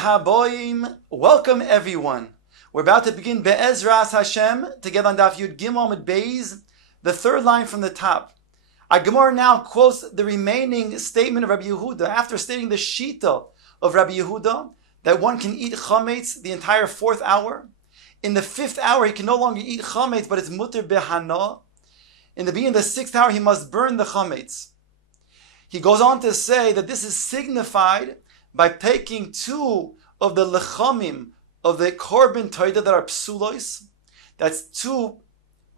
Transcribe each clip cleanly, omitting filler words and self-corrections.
Haboim, welcome everyone. We're about to begin Be'ezras Hashem together on Daf Yud Gimel Amud Beis, the third line from the top. Our Gemara now quotes the remaining statement of Rabbi Yehuda after stating the Shita of Rabbi Yehuda that one can eat chametz the entire fourth hour. In the fifth hour, he can no longer eat chametz, but it's mutter behana. In the beginning of the sixth hour, he must burn the chametz. He goes on to say that this is signified by taking two of the lechamim of the korban toida that are psulos. That's two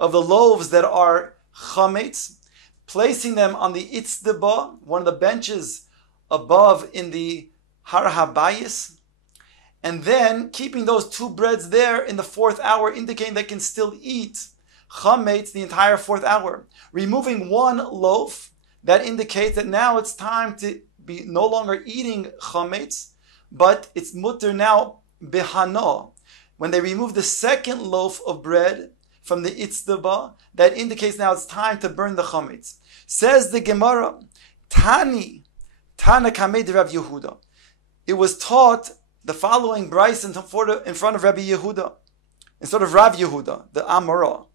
of the loaves that are chametz, placing them on the itzdeba, one of the benches above in the har habayis, and then keeping those two breads there in the fourth hour, indicating they can still eat chametz the entire fourth hour. Removing one loaf, that indicates that now it's time to be no longer eating chametz, but it's mutter now behana. When they remove the second loaf of bread from the itzdeba, that indicates now it's time to burn the chametz. Says the Gemara, Tana Kamed Rav Yehuda. It was taught the following brayso in front of Rabbi Yehuda, instead of Rav Yehuda, the Amora.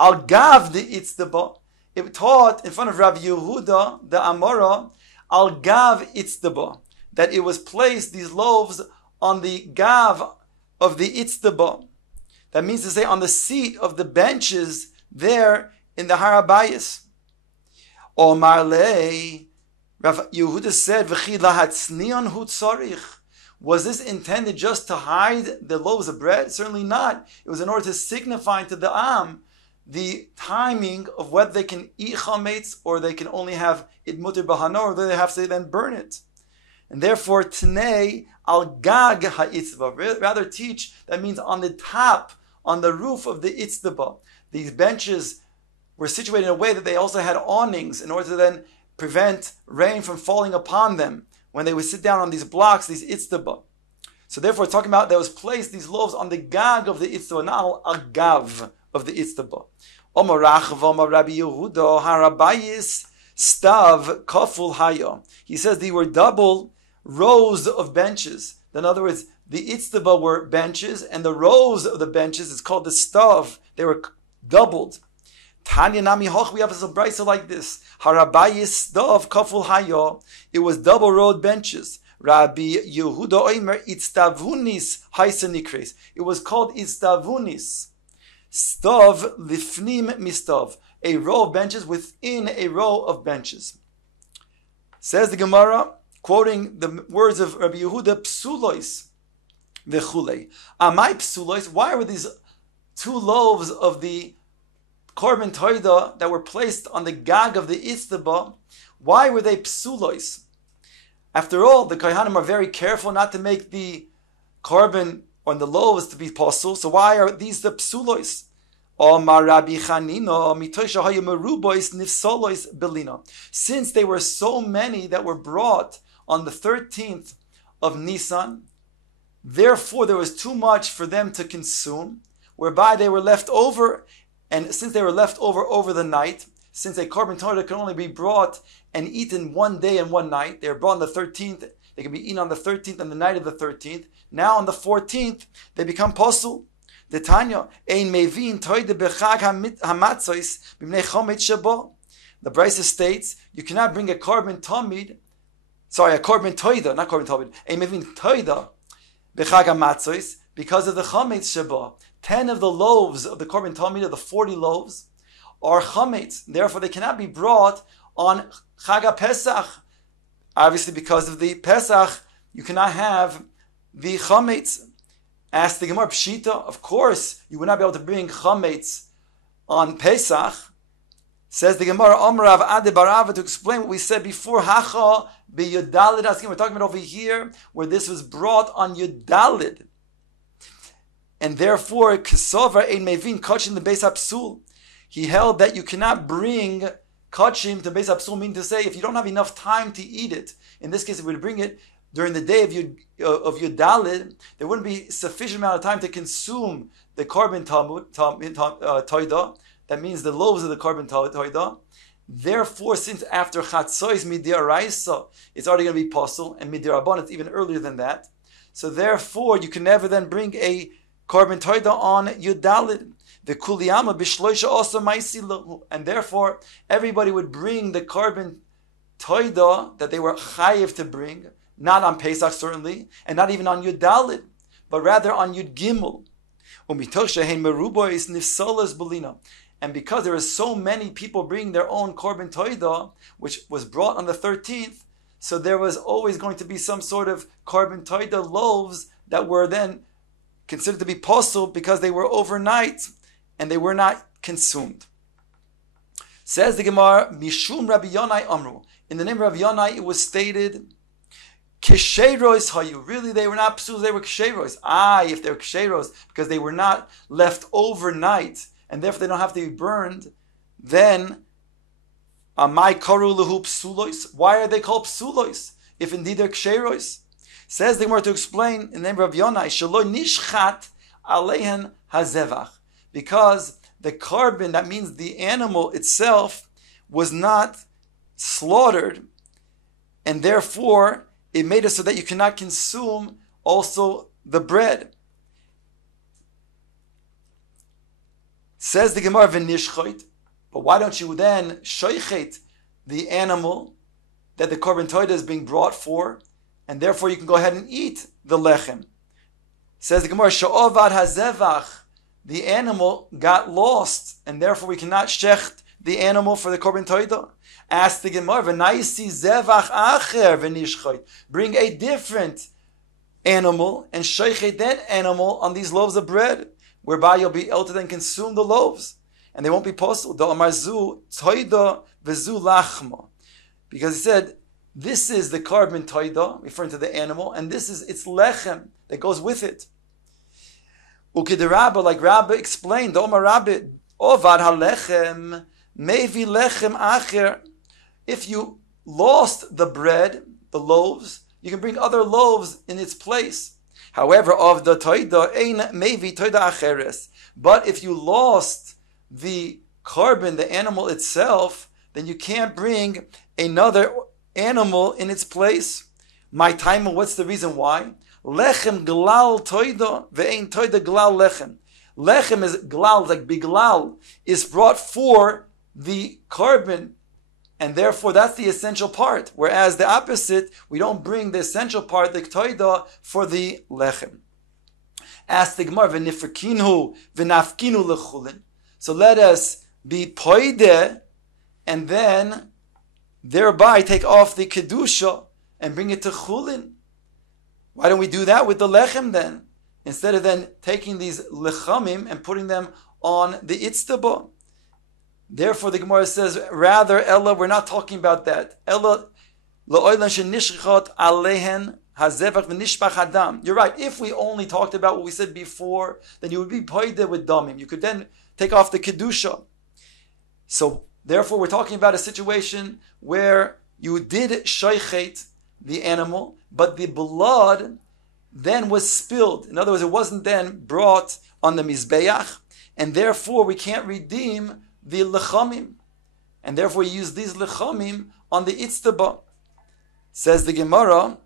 Al Gav the itzdeba. It taught in front of Rav Yehuda, the Amora, Al Gav itzdeba, that it was placed, these loaves, on the Gav of the itzdeba. That means to say on the seat of the benches there in the har habayis. Omar le, Rav Yehuda said, V'chi lahatznion hu tzarich. Was this intended just to hide the loaves of bread? Certainly not. It was in order to signify to the Am the timing of whether they can eat chametz or they can only have it mutter bahana, or they have to then burn it. And therefore, Tnei al gag ha'itzba, rather teach, that means on the top, on the roof of the itzba. These benches were situated in a way that they also had awnings in order to then prevent rain from falling upon them when they would sit down on these blocks, these itzba. So therefore, talking about there was placed these loaves on the gag of the itzba, not al gav of the itzba. Omar Rachav, Omar Rabbi Yehuda, harabayis stav kaful hayo. He says they were double rows of benches. In other words, the itzba were benches, and the rows of the benches is called the stav. They were doubled. Tanya nami hoch, we have a brayso like this. Harabayis stav kaful hayo. It was double rowed benches. Rabbi Yehuda oimer itztavunis haisanikres. It was called itztavunis. Stav lifnim mistav, a row of benches within a row of benches. Says the Gemara, quoting the words of Rabbi Yehuda, psulois vechulei. Amai psulois, why were these two loaves of the korban toida that were placed on the gag of the itzba, why were they psulois? After all, the kohanim are very careful not to make the korban on the loaves to be possible. So why are these the psulois? Since they were so many that were brought on the 13th of Nisan, therefore there was too much for them to consume, whereby they were left over. And since they were left over the night, since a korban toida can only be brought and eaten one day and one night, they were brought on the 13th, they can be eaten on the 13th and the night of the 13th. Now on the 14th, they become posul. The Tanya, ein mevin toida bechag hamatzois b'mnei chomet shabo. The brayso states, you cannot bring a korban toida, not korban tomid, ein mevin toida bechag hamatzois, because of the chomet shabo. 10 of the loaves of the korban tomid, of the 40 loaves, are chametz. Therefore, they cannot be brought on Chag Pesach. Obviously, because of the Pesach, you cannot have the chametz. Ask the Gemara Pshita, of course, you would not be able to bring chametz on Pesach. Says the Gemara, Amrav Ade Barava, to explain what we said before, Hacha b'Yudalid Askim. We're talking about over here, where this was brought on Yudalid. And therefore, Kesovar Ein Mevin Kachim the Beis HaPsul. He held that you cannot bring Kachim to Beis HaPsul, meaning to say, if you don't have enough time to eat it, in this case, if we would bring it during the day of Yudalid, there wouldn't be sufficient amount of time to consume the korban toida. That means the loaves of the korban toida. Therefore, since after Chatzois Midiraisa, it's already going to be possible, and Midirabon, it's even earlier than that. So therefore, you can never then bring a korban toida on Yudalid. The kuliyama b'shloisha also maisi, and therefore everybody would bring the korban toida that they were chayiv to bring, not on Pesach certainly, and not even on Yudalid, but rather on Yud Gimel. And because there are so many people bringing their own korban toida, which was brought on the 13th, so there was always going to be some sort of korban toida loaves that were then considered to be posel because they were overnight and they were not consumed. Says the Gemara, Mishum Rabbi Yonai Amru. In the name of Rabbi Yonai, it was stated, Kesheiros hayu. Really, they were not psuls, they were kesheiros. If they were kesheiros, because they were not left overnight, and therefore they don't have to be burned, then Amai karu lehu psulois. Why are they called psulois? If indeed they're kesheiros. Says the Gemara to explain in the name of Rabbi Yonai, Shelo nishchat alehen hazevach. Because the carbon, that means the animal itself, was not slaughtered, and therefore it made it so that you cannot consume also the bread. Says the Gemara, v'nishchot, but why don't you then shoichet the animal that the korban toida is being brought for, and therefore you can go ahead and eat the lechem. Says the Gemara, sha'ovad hazevach, the animal got lost, and therefore we cannot shecht the animal for the korban toida. Ask the Gemara, v'naisi zevach acher v'nishchot. Bring a different animal and sheichet that animal on these loaves of bread, whereby you'll be able to then consume the loaves, and they won't be posel. Da'amarzu toida v'zu lachma, because he said this is the korban toida, referring to the animal, and this is its lechem that goes with it. Ukedirabba, like Rabba explained, Omar Rabba, Ovad halechem, mevi lechem acher. If you lost the bread, the loaves, you can bring other loaves in its place. However, of the toida, ein mevi toida acheres. But if you lost the korban, the animal itself, then you can't bring another animal in its place. My time, what's the reason why? Lechem glal toida ve'ein toida glal lechem. Lechem is glal, like biglal, is brought for the korban, and therefore that's the essential part. Whereas the opposite, we don't bring the essential part, the toida, for the lechem. Ask the Gemara, v'nifrkinu v'nafkinu lechulin. So let us be poide, and then thereby take off the kedusha and bring it to chulin. Why don't we do that with the lechem then? Instead of then taking these lechamim and putting them on the itztaba. Therefore the Gemara says, rather, Ella, we're not talking about that. Ella, la'oilan shenishchot alehen hazevach v'nishpach hadam. You're right, if we only talked about what we said before, then you would be poideh with damim. You could then take off the kedusha. So, therefore, we're talking about a situation where you did shoichet the animal, but the blood then was spilled. In other words, it wasn't then brought on the mizbeach, and therefore we can't redeem the lechamim, and therefore we use these lechamim on the itztaba. Says the Gemara,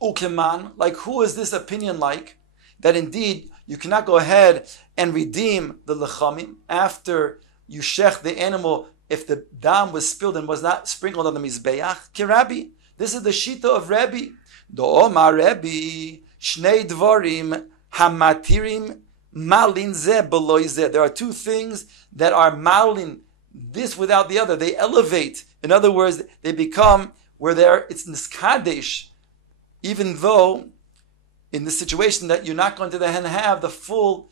ukeman, like who is this opinion like, that indeed you cannot go ahead and redeem the lechamim after you shech the animal if the dam was spilled and was not sprinkled on the mizbeach? Kirabi. This is the shita of Rebbe. Do'omar Rebbe, shnei dvarim hamatirim malin ze beloy ze. There are two things that are malin, this without the other. They elevate. In other words, they become where it's niskadesh, even though in the situation that you're not going to then have the full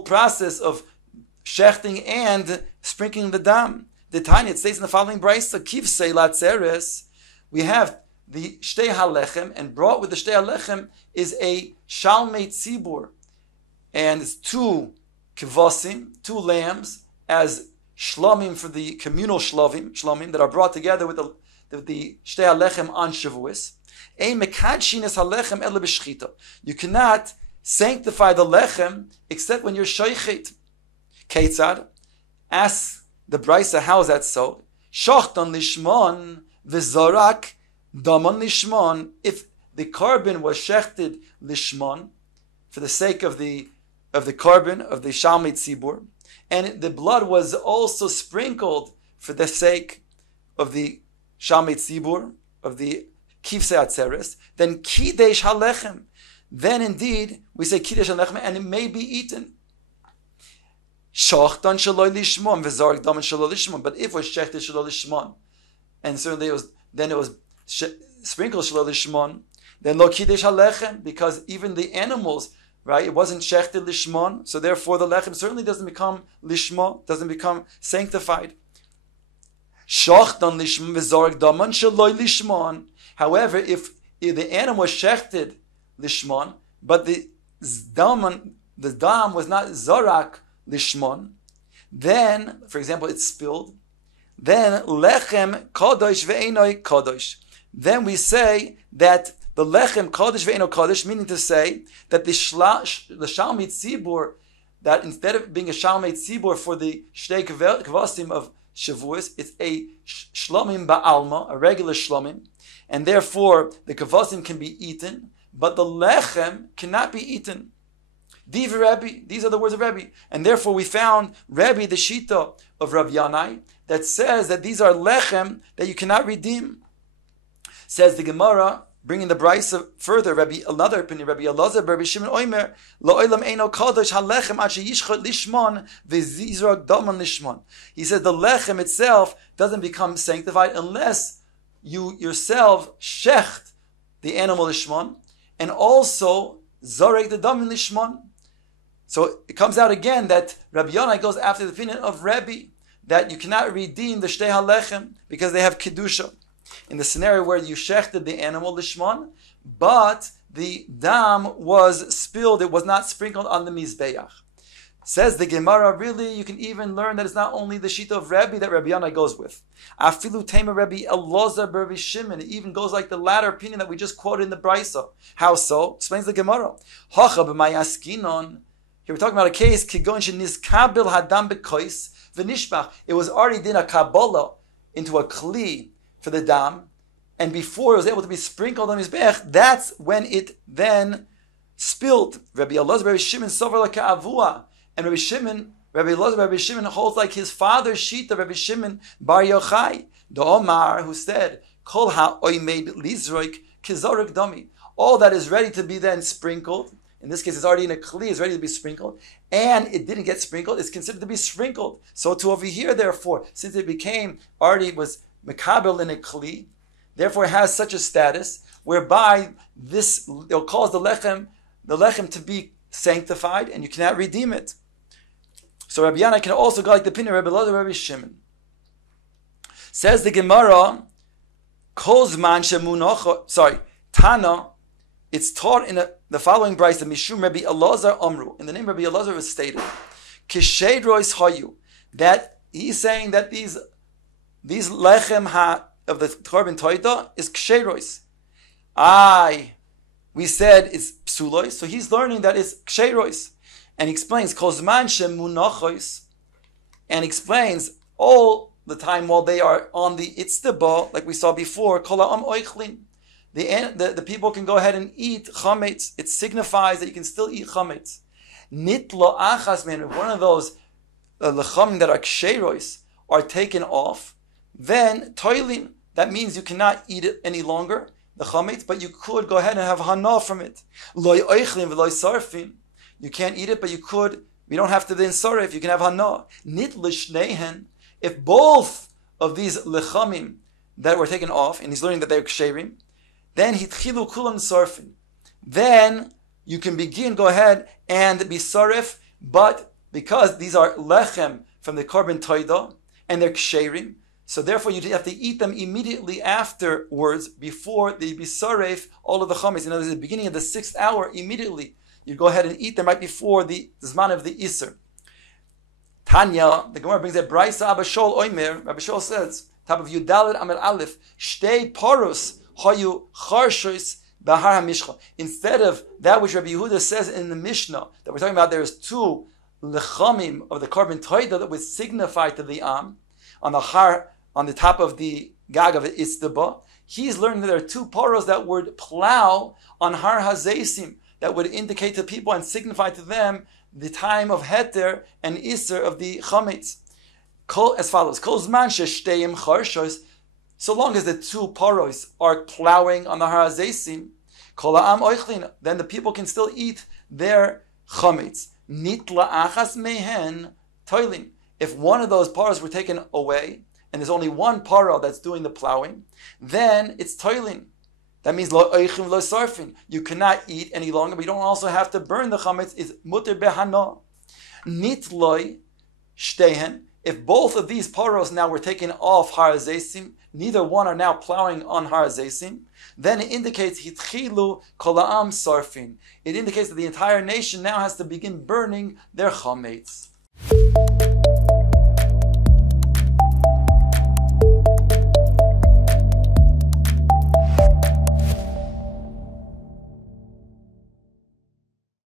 process of shechting and sprinkling the dam. The Tanya, it states in the following brayso, kivsei latzeres, we have the shtei halechem, and brought with the shtei halechem is a shalmei tzibur, and it's two kvasim, two lambs, as shlomim for the communal shlomim that are brought together with the shtei halechem on Shavuos. Ein mekadshinas halechem ele b'shchita. You cannot sanctify the lechem except when you're shoichet. Keitzad, ask the Brisa, how is that so? Shachtan lishmon v'zorak daman lishmon. If the carbon was shechted lishmon, for the sake of the carbon of the Shalmei Tzibur, and the blood was also sprinkled for the sake of the Shalmei Tzibur, of the Kivsei Atzeres, then Kidesh HaLechem. Then indeed, we say Kidesh HaLechem, and it may be eaten. Shochtan Shaloi Lishmon, V'zarek Daman Shaloi Lishmon. But if it was Shechted Shaloi Lishmon, and certainly it was sprinkled Shaloi Lishmon, then Lo Kidesh HaLechem, because even the animals, right, it wasn't Shechted Lishmon, so therefore the Lechem certainly doesn't become Lishmon, doesn't become sanctified. Shochtan Lishmon, V'zarek Daman Shaloi Lishmon. However, if the animal was shechted lishmon, but the dam was not zarak lishmon, then, for example, it's spilled, then lechem kadosh ve'enoi kadosh. Then we say that the lechem kadosh ve'enoi kadosh, meaning to say that the shalmei tzibur, that instead of being a shalmei tzibur for the shtei kvasim of Shavuos, it's a shlomim ba'alma, a regular shlomim, and therefore the kavasim can be eaten, but the lechem cannot be eaten. Div Rebbe, these are the words of Rebbe, and therefore we found Rebbe, the shita of Rav Yanai, that says that these are lechem that you cannot redeem. Says the Gemara, bringing the Brisa further, another opinion, Rabbi Elazar, Rabbi Shimon Oimer, La'olam eino kadosh halechem ad sheyishchot lishmon v'zizrak daman lishmon. He says the lechem itself doesn't become sanctified unless you yourself shecht the animal lishmon and also zarek the daman lishmon. So it comes out again that Rabbi Yonai goes after the opinion of Rebbe that you cannot redeem the shtei halechem because they have kedusha. In the scenario where you shechted the animal lishmon, but the dam was spilled, it was not sprinkled on the mizbeach. Says the Gemara, really, you can even learn that it's not only the shita of Rebbe that Rabbi Yanai goes with. Afilu tema Rabbi Elazar Rabbi Shimon. It even goes like the latter opinion that we just quoted in the Brisa. How so? Explains the Gemara. Hacha b'mayaskinon. Here we're talking about a case, kigon sheniskabil hadam bekois v'nishbach. It was already din a kabbalah into a kli for the dam, and before it was able to be sprinkled on his bech, that's when it then spilled. Rabbi Elazar, Rabbi Shimon, sover la'ka'avua, and Rabbi Elazar, Rabbi Shimon holds like his father's shita, Rabbi Shimon Bar Yochai, the Omar, who said, Kol ha'oimed lizroik kizorek dami. All that is ready to be then sprinkled, in this case it's already in a kli, is ready to be sprinkled, and it didn't get sprinkled, it's considered to be sprinkled. So to over here, therefore, since it became, already was Mekabel in a kli, therefore it has such a status whereby this, it'll cause the lechem to be sanctified, and you cannot redeem it. So Rabbi Yanai can also go like the opinion of Rabbi Elazar, Rabbi Shimon. Says the Gemara, Tana, it's taught in the following brayso, Mishum Rabbi Elazar Amru, in the name of Rabbi Elazar is stated, Kishedrois Hayu, that he's saying that these lechem of the korban toida is ksherois. We said it's psulois, so he's learning that it's ksherois. And he explains, kozman shemunachois, and explains all the time while they are on the itztaba, like we saw before, kol ha'am oichlin. The people can go ahead and eat chametz. It signifies that you can still eat chametz. Nitlo achas man, one of those lechamim that are ksherois are taken off, then toilin, that means you cannot eat it any longer, the chametz, but you could go ahead and have hana from it. Loy oichlin v'loy sarfin, you can't eat it, but you could, you don't have to then sarif, you can have hana. Nit lishnehen, if both of these lechamim that were taken off, and he's learning that they're ksherim, then hitchilu kulam sarfin, then you can go ahead and be sarif, but because these are lechem from the korban toida, and they're ksherim, so therefore you have to eat them immediately afterwards, before they be saref all of the chametz. In other words, at the beginning of the 6th hour, immediately you go ahead and eat them right before the zman of the iser. Tanya, the Gemara brings that Brisa Abba Shol Oimer. Rabbi Shol says, top of Yudalet Amel Aleph, Shtei Porus Hayu Charshois Bahar HaMishcha. Instead of that which Rabbi Yehuda says in the Mishnah, that we're talking about, there's 2 lechamim of the korban toida that would signify to the am on the top of the gag of the itztaba. He's learning that there are two paros that would plow on Har HaZeisim, that would indicate to people and signify to them the time of Heter and Isser of the Chametz. As follows, Kol Zman Sheshteim Charshos, so long as the two paros are plowing on the Har HaZeisim, Kol Ha'am Oichlin, then the people can still eat their Chametz. Nitla Achas Mehen Toilin. If one of those paros were taken away, and there's only one paro that's doing the plowing, then it's toilin. That means lo oichim lo sarfin. You cannot eat any longer, but you don't also have to burn the chametz. It's muter behana. Nitloi shtehen. If both of these paros now were taken off Har HaZeisim, neither one are now plowing on Har HaZeisim, then it indicates hitchilu kol ha'am sarfin. It indicates that the entire nation now has to begin burning their chametz.